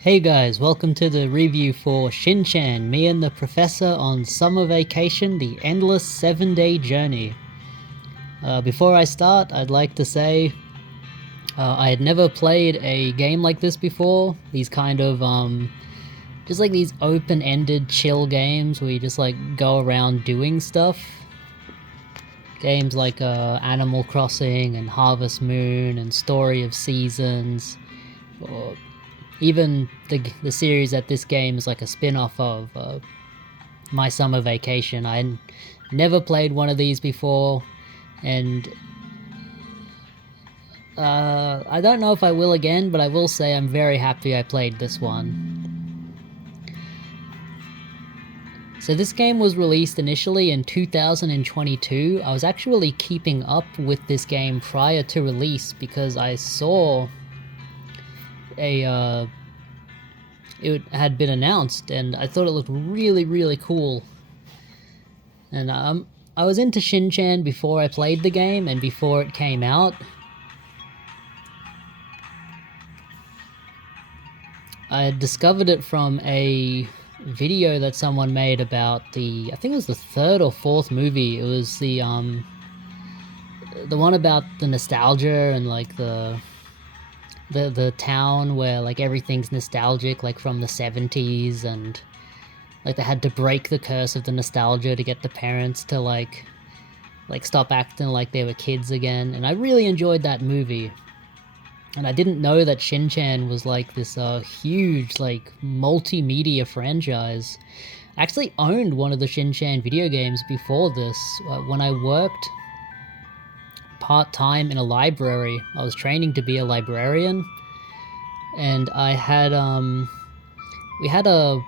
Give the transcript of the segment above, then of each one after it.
Hey guys, welcome to the review for Shin, me and the professor on summer vacation, the endless 7-day journey. Before I start, I'd like to say I had never played a game like this before. These kind of, just like these open-ended chill games where you just like go around doing stuff. Games like Animal Crossing and Harvest Moon and Story of Seasons, or even the series that this game is like a spin-off of, My Summer Vacation. I never played one of these before, and I don't know if I will again, but I will say I'm very happy I played this one. So this game was released initially in 2022. I was actually keeping up with this game prior to release because I saw it had been announced and I thought it looked really cool. And I was into Shin before I played the game and before it came out. I had discovered it from a video that someone made about I think it was the third or fourth movie. It was the one about the nostalgia and like the town where like everything's nostalgic, like from the 70s, and like they had to break the curse of the nostalgia to get the parents to like stop acting like they were kids again. And I really enjoyed that movie. And I didn't know that Shin was like this huge like multimedia franchise. I actually owned one of the Shin video games before this. When I worked part-time in a library, I was training to be a librarian, and I had we had a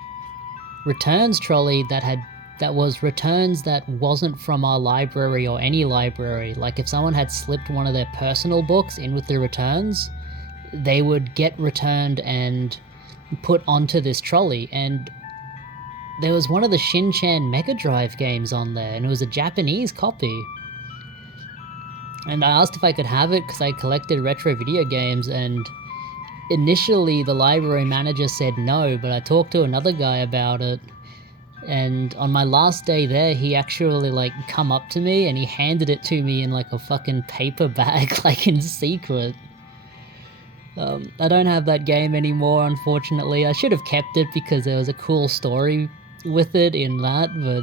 returns trolley that was returns that wasn't from our library or any library. Like if someone had slipped one of their personal books in with the returns, they would get returned and put onto this trolley. And there was one of the Shin Mega Drive games on there, and it was a Japanese copy. And I asked if I could have it because I collected retro video games, and initially the library manager said no, but I talked to another guy about it, and on my last day there, he actually like come up to me and he handed it to me in like a fucking paper bag, like in secret. I don't have that game anymore, unfortunately. I should have kept it because there was a cool story with it in that, but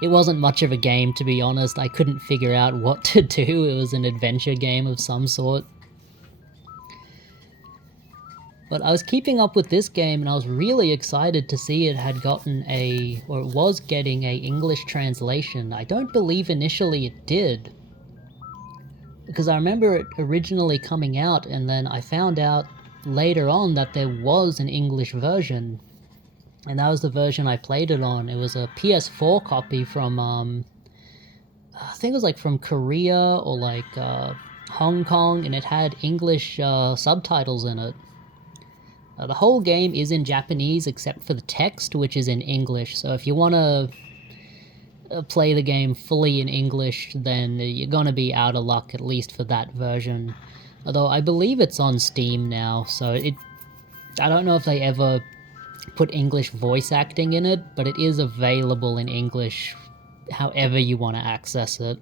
it wasn't much of a game, to be honest. I couldn't figure out what to do. It was an adventure game of some sort. But I was keeping up with this game and I was really excited to see it had gotten it was getting a English translation. I don't believe initially it did, because I remember it originally coming out and then I found out later on that there was an English version. And that was the version I played it on. It was a PS4 copy from, I think it was like from Korea or like Hong Kong, and it had English subtitles in it. The whole game is in Japanese except for the text, which is in English. So if you want to play the game fully in English, then you're going to be out of luck, at least for that version. Although I believe it's on Steam now, so I don't know if they ever put English voice acting in it, but it is available in English however you want to access it.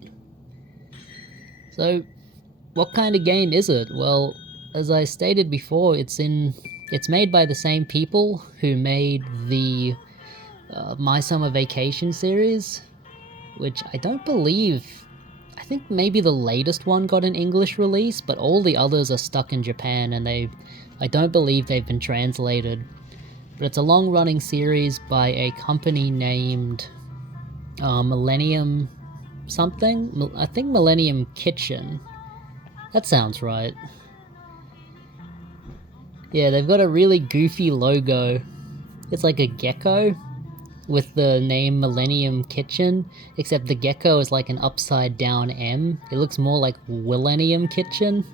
So, what kind of game is it? Well, as I stated before, it's made by the same people who made the My Summer Vacation series, which I don't believe... I think maybe the latest one got an English release, but all the others are stuck in Japan, and I don't believe they've been translated. But it's a long-running series by a company named Millennium something? I think Millennium Kitchen. That sounds right. Yeah, they've got a really goofy logo. It's like a gecko with the name Millennium Kitchen, except the gecko is like an upside down M. It looks more like Millennium Kitchen.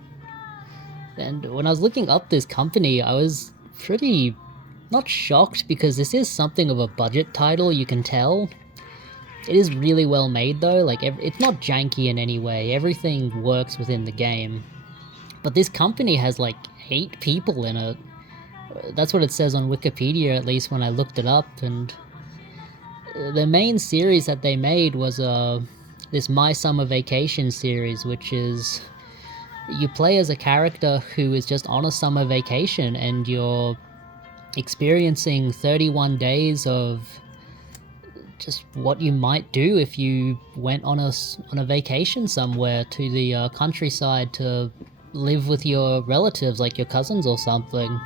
And when I was looking up this company, I was pretty not shocked because this is something of a budget title, you can tell. It is really well made though, like it's not janky in any way, everything works within the game. But this company has like 8 people in it. That's what it says on Wikipedia, at least when I looked it up, and the main series that they made was this My Summer Vacation series, which is you play as a character who is just on a summer vacation and you're experiencing 31 days of just what you might do if you went on a vacation somewhere to the countryside to live with your relatives, like your cousins or something.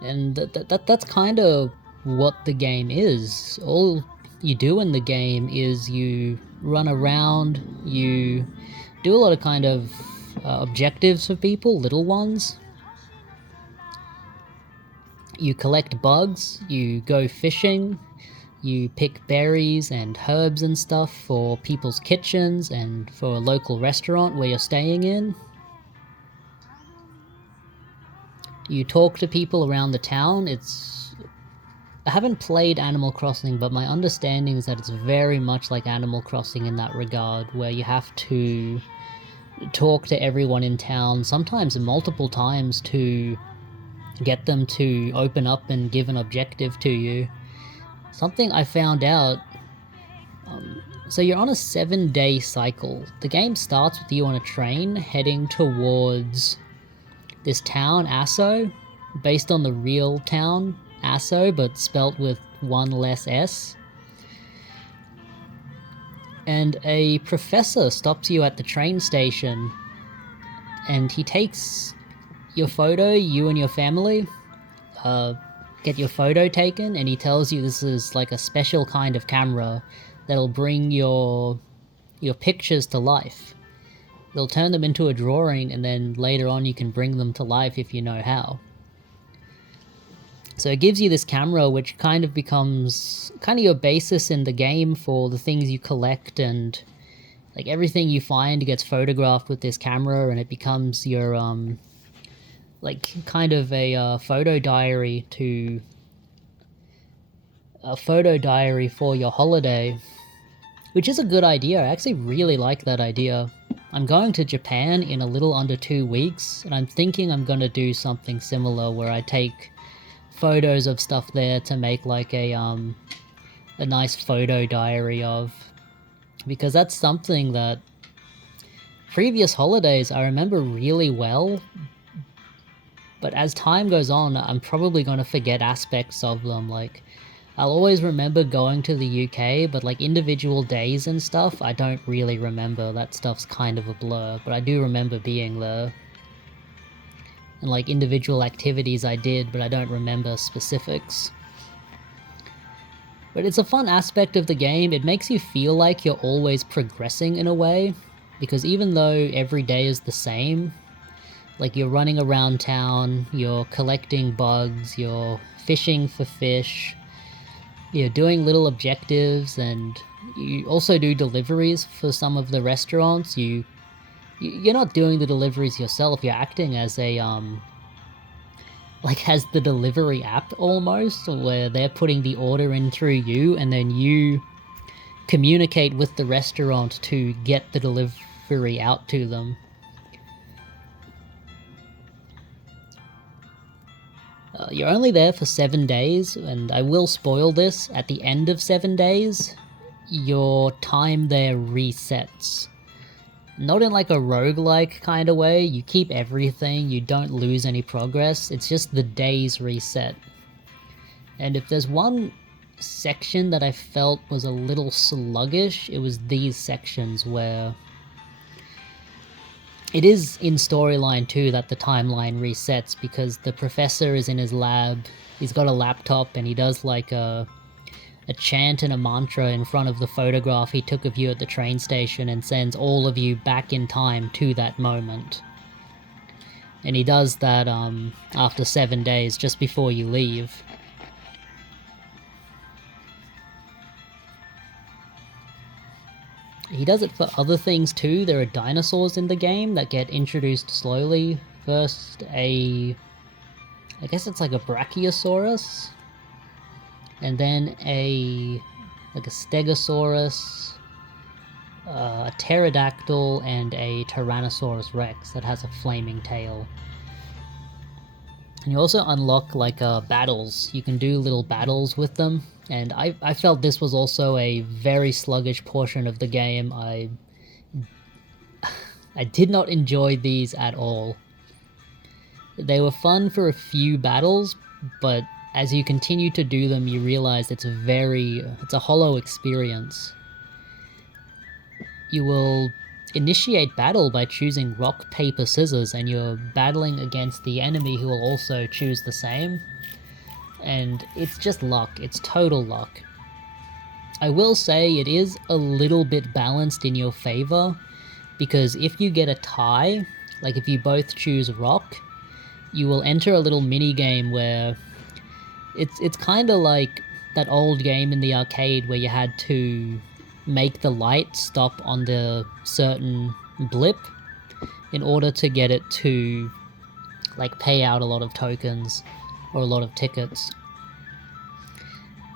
And that's kind of what the game is. All you do in the game is you run around, you do a lot of kind of objectives for people, little ones. You collect bugs, you go fishing, you pick berries and herbs and stuff for people's kitchens and for a local restaurant where you're staying in. You talk to people around the town. I haven't played Animal Crossing, but my understanding is that it's very much like Animal Crossing in that regard, where you have to talk to everyone in town, sometimes multiple times, to get them to open up and give an objective to you. Something I found out, so you're on a 7-day cycle. The game starts with you on a train heading towards this town, Asso, based on the real town, Asso, but spelt with one less S. And a professor stops you at the train station, and he takes your photo, you and your family, get your photo taken, and he tells you this is like a special kind of camera that'll bring your pictures to life. They'll turn them into a drawing, and then later on you can bring them to life if you know how. So it gives you this camera which kind of becomes kind of your basis in the game for the things you collect, and like everything you find gets photographed with this camera, and it becomes your like kind of a photo diary for your holiday, which is a good idea. I actually really like that idea. I'm going to Japan in a little under 2 weeks, and I'm thinking I'm going to do something similar where I take photos of stuff there to make like a nice photo diary of, because that's something that previous holidays I remember really well, but as time goes on, I'm probably going to forget aspects of them. Like, I'll always remember going to the UK, but like individual days and stuff, I don't really remember. That stuff's kind of a blur, but I do remember being there. And like individual activities I did, but I don't remember specifics. But it's a fun aspect of the game. It makes you feel like you're always progressing in a way, because even though every day is the same, like you're running around town, you're collecting bugs, you're fishing for fish, you're doing little objectives, and you also do deliveries for some of the restaurants. You're not doing the deliveries yourself, you're acting as a like as the delivery app almost, where they're putting the order in through you, and then you communicate with the restaurant to get the delivery out to them. You're only there for 7 days, and I will spoil this, at the end of 7 days, your time there resets. Not in like a roguelike kind of way, you keep everything, you don't lose any progress, it's just the days reset. And if there's one section that I felt was a little sluggish, it was these sections where it is in storyline too that the timeline resets, because the professor is in his lab, he's got a laptop, and he does like a a chant and a mantra in front of the photograph he took of you at the train station and sends all of you back in time to that moment. And he does that after 7 days, just before you leave. He does it for other things too. There are dinosaurs in the game that get introduced slowly. First I guess it's like a Brachiosaurus, and then a Stegosaurus, a pterodactyl, and a Tyrannosaurus Rex that has a flaming tail. And you also unlock battles. You can do little battles with them, and I felt this was also a very sluggish portion of the game. I did not enjoy these at all. They were fun for a few battles, but as you continue to do them, you realize it's a hollow experience. You will initiate battle by choosing rock, paper, scissors, and you're battling against the enemy who will also choose the same. And it's just luck. It's total luck. I will say it is a little bit balanced in your favor, because if you get a tie, like if you both choose rock, you will enter a little mini game where it's kind of like that old game in the arcade where you had to make the light stop on the certain blip in order to get it to pay out a lot of tokens or a lot of tickets.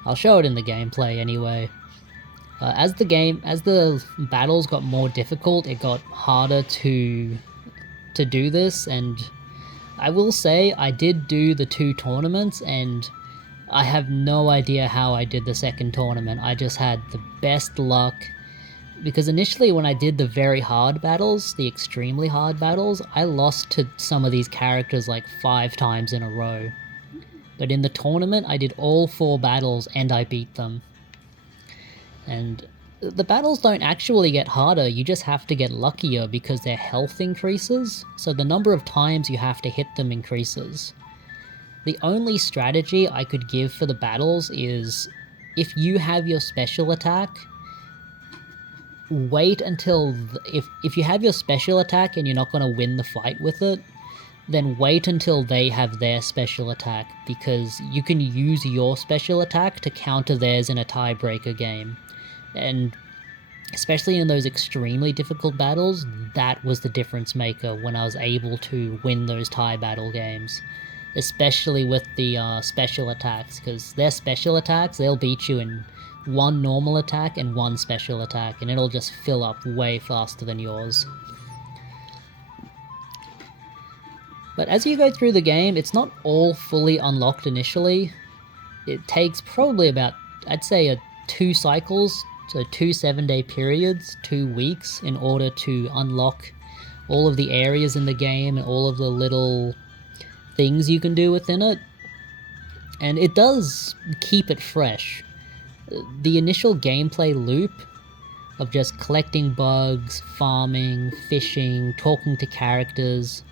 I'll show it in the gameplay anyway. As the battles got more difficult, it got harder to do this, and I will say I did do the 2 tournaments, and I have no idea how I did the second tournament. I just had the best luck, because initially when I did the very hard battles, the extremely hard battles, I lost to some of these characters 5 times in a row. But in the tournament, I did all 4 battles and I beat them. And the battles don't actually get harder, you just have to get luckier because their health increases, so the number of times you have to hit them increases. The only strategy I could give for the battles is, if you have your special attack, wait until... If you have your special attack and you're not going to win the fight with it, then wait until they have their special attack, because you can use your special attack to counter theirs in a tiebreaker game. And especially in those extremely difficult battles, that was the difference maker when I was able to win those tie battle games. Especially with the special attacks, because their special attacks, they'll beat you in 1 normal attack and 1 special attack, and it'll just fill up way faster than yours. But as you go through the game, it's not all fully unlocked initially. It takes probably about, I'd say, 2 cycles, so 2 7-day periods, 2 weeks, in order to unlock all of the areas in the game and all of the little things you can do within it. And it does keep it fresh. The initial gameplay loop of just collecting bugs, farming, fishing, talking to characters,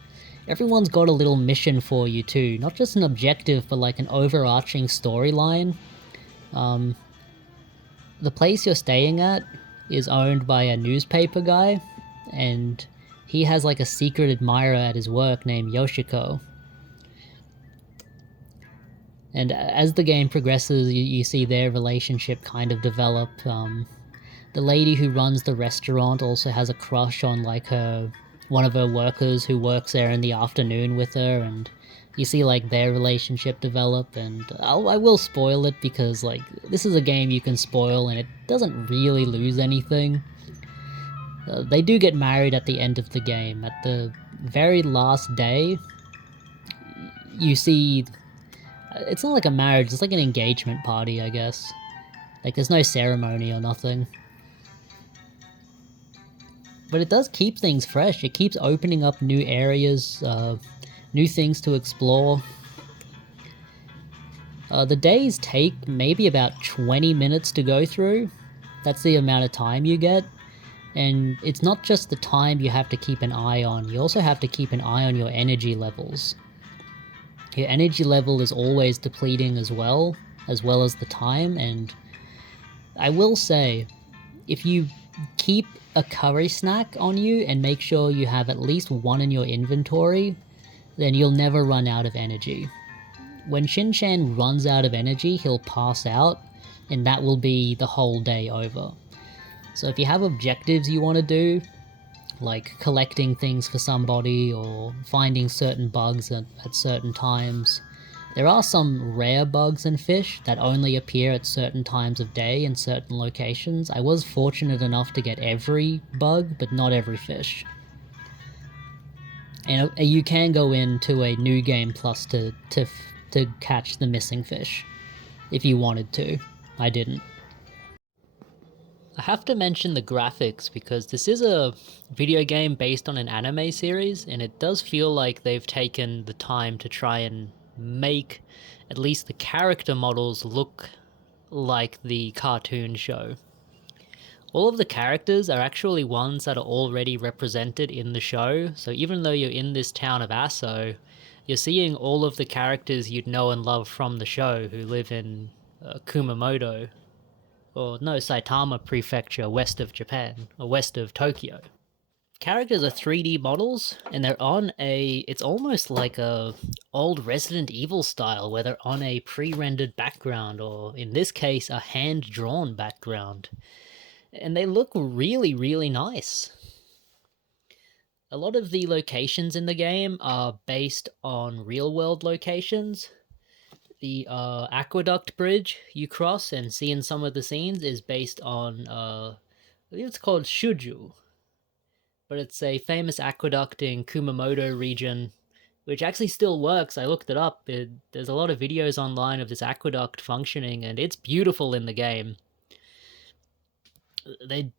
everyone's got a little mission for you too, not just an objective, but an overarching storyline. The place you're staying at is owned by a newspaper guy, and he has a secret admirer at his work named Yoshiko. And as the game progresses, you see their relationship kind of develop. The lady who runs the restaurant also has a crush on one of her workers who works there in the afternoon with her, and you see their relationship develop. And I will spoil it because this is a game you can spoil and it doesn't really lose anything. They do get married at the end of the game. At the very last day, you see... It's not like a marriage, it's like an engagement party, I guess. There's no ceremony or nothing. But it does keep things fresh. It keeps opening up new areas, new things to explore. The days take maybe about 20 minutes to go through. That's the amount of time you get. And it's not just the time you have to keep an eye on, you also have to keep an eye on your energy levels. Your energy level is always depleting as well as the time, and I will say, if you keep a curry snack on you and make sure you have at least one in your inventory, then you'll never run out of energy. When Shin-chan runs out of energy, he'll pass out, and that will be the whole day over. So if you have objectives you want to do, like collecting things for somebody or finding certain bugs at certain times, there are some rare bugs and fish that only appear at certain times of day in certain locations. I was fortunate enough to get every bug, but not every fish. And you can go into a new game plus to catch the missing fish, if you wanted to. I didn't. I have to mention the graphics because this is a video game based on an anime series, and it does feel like they've taken the time to try and make at least the character models look like the cartoon show. All of the characters are actually ones that are already represented in the show, so even though you're in this town of Aso, you're seeing all of the characters you'd know and love from the show who live in Kumamoto, or no, Saitama Prefecture, west of Japan, or west of Tokyo. Characters are 3D models, and they're on it's almost like a old Resident Evil style, where they're on a pre-rendered background, or in this case, a hand-drawn background. And they look really, really nice. A lot of the locations in the game are based on real-world locations. The aqueduct bridge you cross and see in some of the scenes is based on, I believe it's called Shuju. But it's a famous aqueduct in Kumamoto region, which actually still works. I looked it up. There's a lot of videos online of this aqueduct functioning, and it's beautiful in the game. They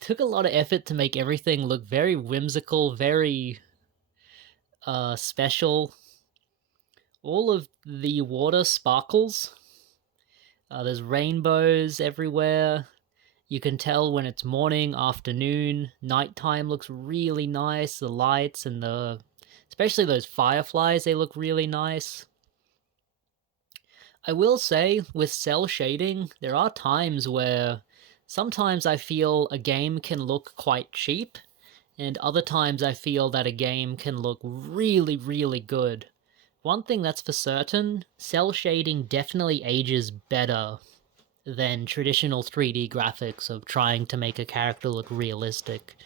took a lot of effort to make everything look very whimsical, very special. All of the water sparkles. There's rainbows everywhere. You can tell when it's morning, afternoon, nighttime looks really nice. The lights and especially those fireflies, they look really nice. I will say, with cell shading, there are times where sometimes I feel a game can look quite cheap, and other times I feel that a game can look really, really good. One thing that's for certain, cell shading definitely ages better than traditional 3D graphics of trying to make a character look realistic.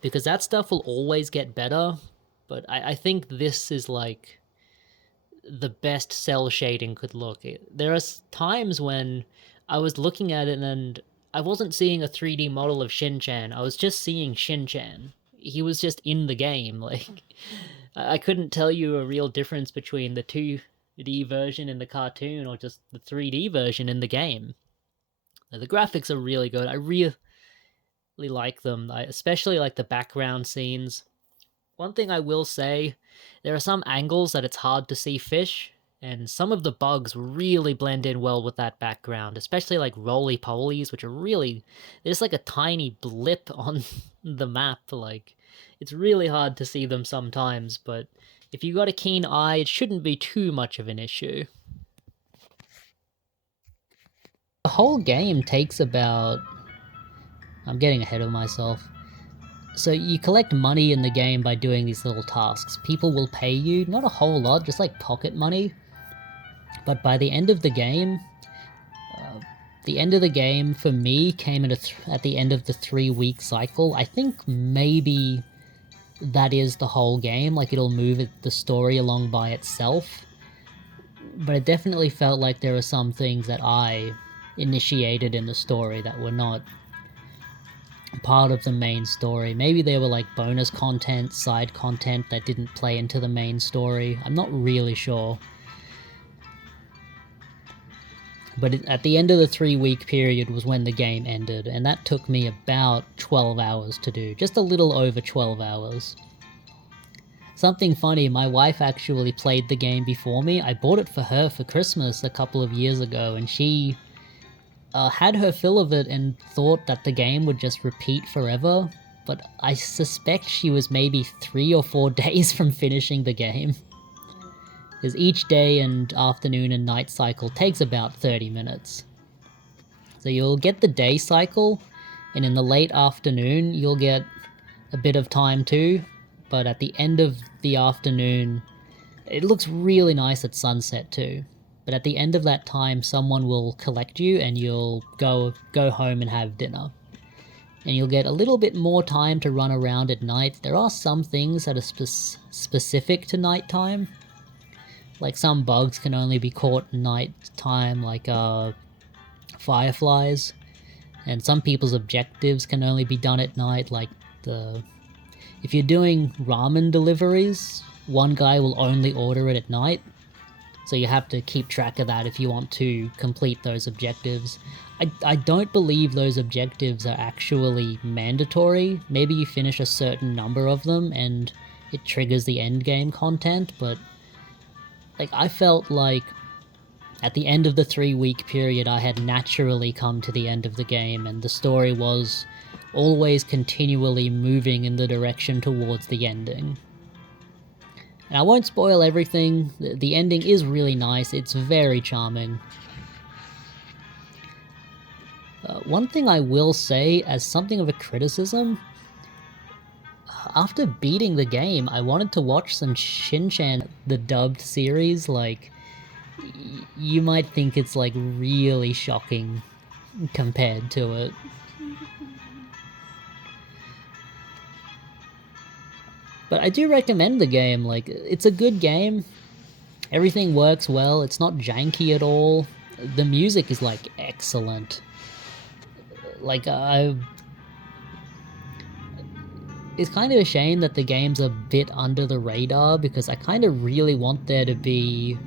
Because that stuff will always get better, but I think this is like the best cell shading could look. There are times when I was looking at it and I wasn't seeing a 3D model of Shin-chan, I was just seeing Shin-chan. He was just in the game. Like, I couldn't tell you a real difference between the 2D version in the cartoon or just the 3D version in the game. The graphics are really good. I really like them. I especially like the background scenes. One thing I will say, there are some angles that it's hard to see fish, and some of the bugs really blend in well with that background, especially like roly-polies, which are really, they're just like a tiny blip on the map. Like, it's really hard to see them sometimes, but if you got a keen eye, it shouldn't be too much of an issue. The whole game takes about... I'm getting ahead of myself. So you collect money in the game by doing these little tasks. People will pay you, not a whole lot, just like pocket money. But by the end of the game, for me came at the end of the 3-week cycle. I think maybe that is the whole game, like it'll move the story along by itself. But it definitely felt like there were some things that I initiated in the story that were not part of the main story. Maybe they were like bonus content, side content that didn't play into the main story. I'm not really sure. But at the end of the 3-week period was when the game ended, and that took me about 12 hours to do. Just a little over 12 hours. Something funny, my wife actually played the game before me. I bought it for her for Christmas a couple of years ago, and she had her fill of it and thought that the game would just repeat forever, but I suspect she was maybe 3 or 4 days from finishing the game. Because each day and afternoon and night cycle takes about 30 minutes. So you'll get the day cycle, and in the late afternoon you'll get a bit of time too, but at the end of the afternoon, it looks really nice at sunset too. But at the end of that time, someone will collect you and you'll go home and have dinner. And you'll get a little bit more time to run around at night. There are some things that are specific to nighttime. Like some bugs can only be caught night time, like fireflies. And some people's objectives can only be done at night, like if you're doing ramen deliveries, one guy will only order it at night. So you have to keep track of that if you want to complete those objectives. I don't believe those objectives are actually mandatory. Maybe you finish a certain number of them and it triggers the end game content, but like I felt like at the end of the 3-week period I had naturally come to the end of the game, and the story was always continually moving in the direction towards the ending. And I won't spoil everything. The ending is really nice. It's very charming. One thing I will say as something of a criticism, after beating the game, I wanted to watch some Shin, the dubbed series. Like, you might think it's like really shocking compared to it. But I do recommend the game. Like, it's a good game. Everything works well. It's not janky at all. The music is like excellent. Like, it's kind of a shame that the game's a bit under the radar, because I kind of really want there to be,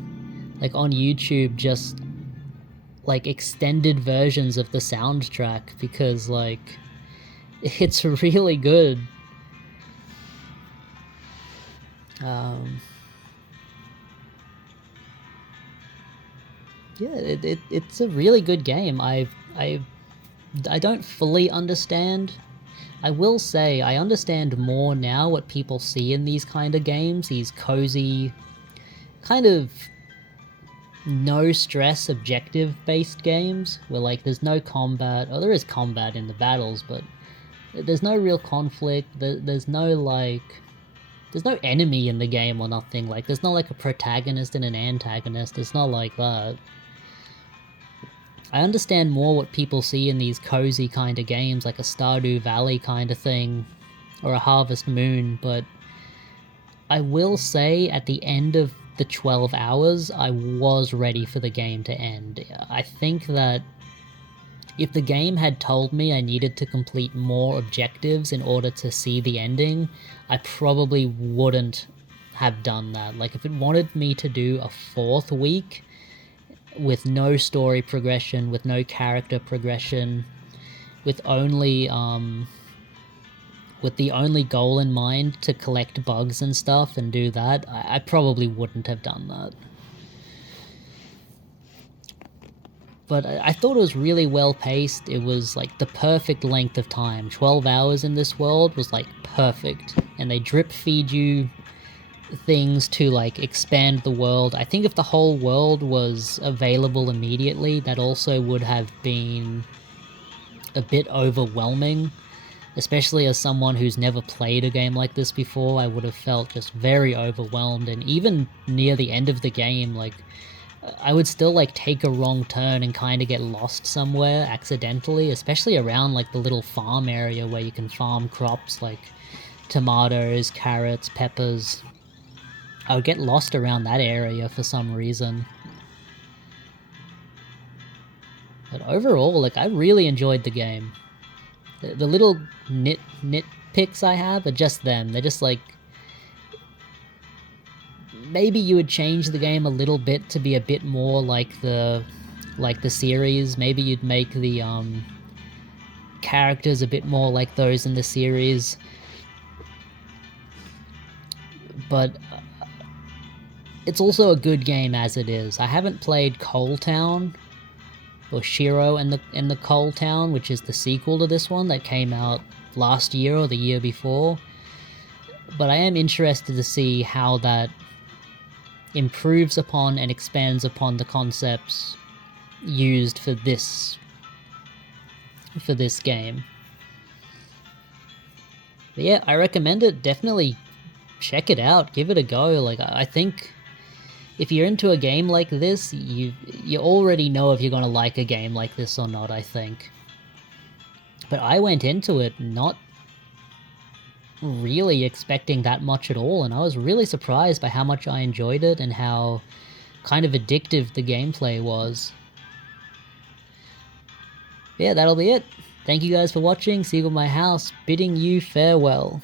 like, on YouTube, just like extended versions of the soundtrack, because like it's really good. Yeah, it's a really good game. I don't fully understand. I will say I understand more now what people see in these kind of games, these cozy, kind of no stress objective based games where like there's no combat, or there is combat in the battles, but there's no real conflict. There's no enemy in the game or nothing. Like, there's not like a protagonist and an antagonist. It's not like that. I understand more what people see in these cozy kind of games, like a Stardew Valley kind of thing, or a Harvest Moon, but I will say at the end of the 12 hours, I was ready for the game to end. I think that if the game had told me I needed to complete more objectives in order to see the ending, I probably wouldn't have done that. Like, if it wanted me to do a 4th week with no story progression, with no character progression, with only with the only goal in mind to collect bugs and stuff and do that, I probably wouldn't have done that. But I thought it was really well paced. It was like the perfect length of time. 12 hours in this world was like perfect. And they drip feed you things to like expand the world. I think if the whole world was available immediately, that also would have been a bit overwhelming. Especially as someone who's never played a game like this before, I would have felt just very overwhelmed. And even near the end of the game, like, I would still like take a wrong turn and kind of get lost somewhere accidentally, especially around like the little farm area where you can farm crops like tomatoes, carrots, peppers. I would get lost around that area for some reason. But overall, like, I really enjoyed the game. The little nitpicks I have are just them. They're just like, maybe you would change the game a little bit to be a bit more like the series. Maybe you'd make the characters a bit more like those in the series. But it's also a good game as it is. I haven't played Coal Town, or Shiro and the Coal Town, which is the sequel to this one that came out last year or the year before. But I am interested to see how that improves upon and expands upon the concepts used for this for this game. But yeah, I recommend it. Definitely check it out. Give it a go. Like, I think if you're into a game like this, you already know if you're going to like a game like this or not, I think. But I went into it not really expecting that much at all, and I was really surprised by how much I enjoyed it and how kind of addictive the gameplay was. Yeah, that'll be it. Thank you guys for watching. Seagull My House, bidding you farewell.